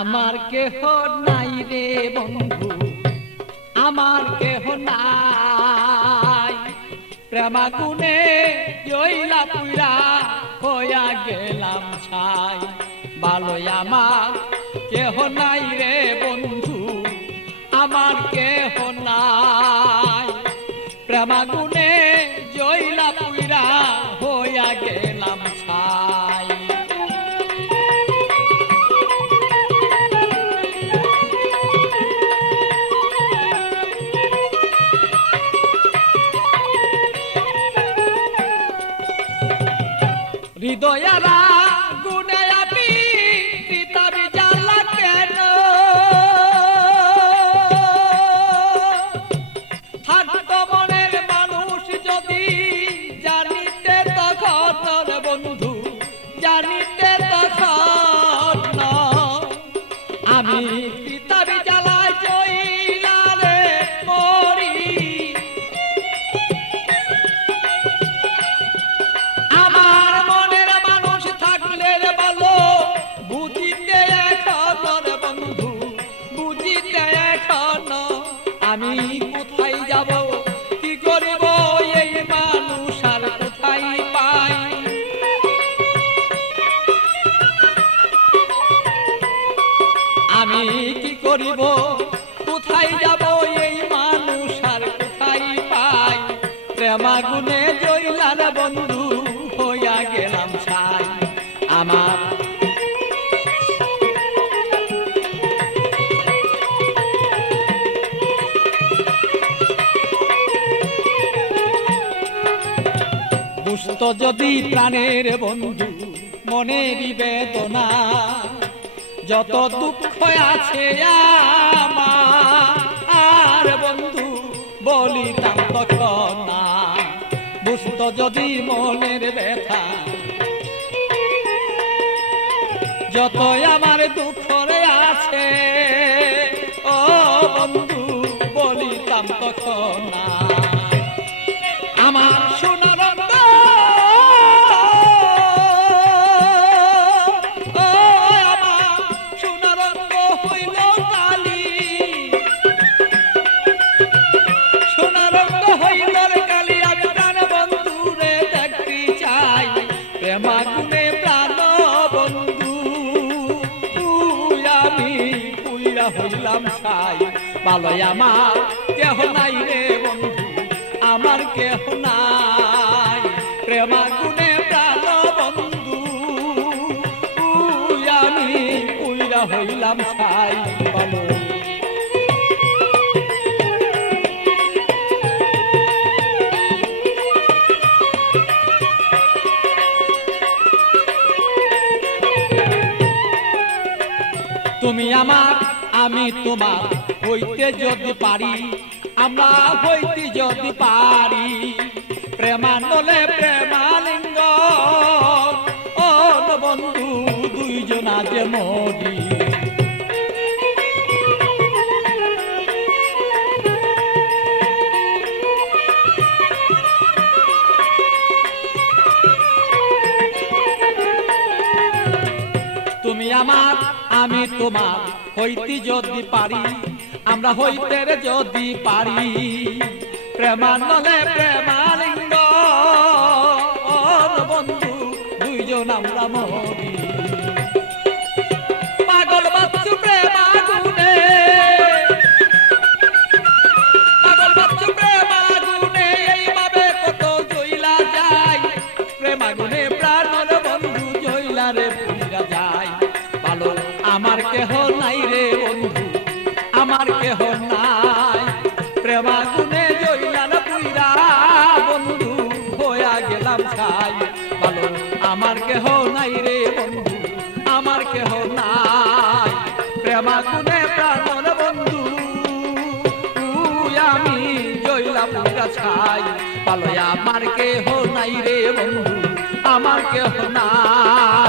আমার কেহ নাই রে বন্ধু, আমার কেহ নাই। প্রেমাগুনে জইলা পুরা হইয়া গেলাম ছাই। ভালোই আমার কেহ নাই রে বন্ধু, আমার কেহ নাই। প্রেমাগুনে জইলা পুরা হইয়া গেলাম ছাই। হৃদয়ারা গুনে আমি পিতাবি জ্বালা কেন, থাকতো মনের মানুষ যদি জানিতে তখন বন্ধু, জানিতে তখন আমি পিতাবি জ্বালায় জইলা রে মরি। আমার মনের মানুষ থাকলে রে ভালো, বুঝিতে এখন বন্ধু, বুঝিতে এখন আমি কোথায় যাব, কি করিব এই মানুষ আর কোথায় পাই। আমি কি করিব, কোথায় যাব এই মানুষ আর কোথায় পাই। প্রেমাগুনে জইলার বন্ধু হইয়া গেলাম ছাই। আমার দুষ্ট যদি প্রাণের বন্ধু, মনেরই বেদনা, যত দুঃখ আছে আমার বন্ধু বলিতাম তখন না। বুঝতো যদি মনের ব্যথা, যত আমার দুঃখ রে আছে ও বন্ধু বলিতাম তখন না। আমার সোনার প্রেমাগুনে প্রাণ বন্ধু আমি পুইরা হইলাম ছাই। ভালোই আমার কেহ নাই রে বন্ধু, আমার কেহ নাই। প্রেমাগুনে প্রাণ বন্ধু আমি পুইরা হইলাম ছাই। ভালো তুমি আমার আমি তোমার হইতে যদি পারি, আমরা হইতে যদি পারি। প্রেমানলে প্রেমালিঙ্গ ও বন্ধু দুইজনা যে মরি। তুমি আমার আমি তোমার হইতে যদি পারি, আমরা হইতে যদি পারি। প্রেমানলে প্রেমালিঙ্গ বন্ধু দুইজন আমরা মরি। পাগল বাচ্চু প্রেমাগুনে, পাগল বাচ্চু প্রেমাগুনে এইভাবে কত জইলা যায়। প্রেমাগুনে প্রাণর বন্ধু জইলা রে পুইরা যায়। ভালো আমার কেহ নাই রে বন্ধু, আমার কেহ নাই। প্রেমাগুনে জইলার পুইরা বন্ধু হইয়া গেলাম ছাই। ভালো আমার কেহ নাই রে বন্ধু, আমার কেহ নাই। প্রেমাগুনে প্রাণর বন্ধু আমি জইলা পুইরা ছাই। ভালো আমার কেহ নাই রে বন্ধু, আমার কেহ নাই।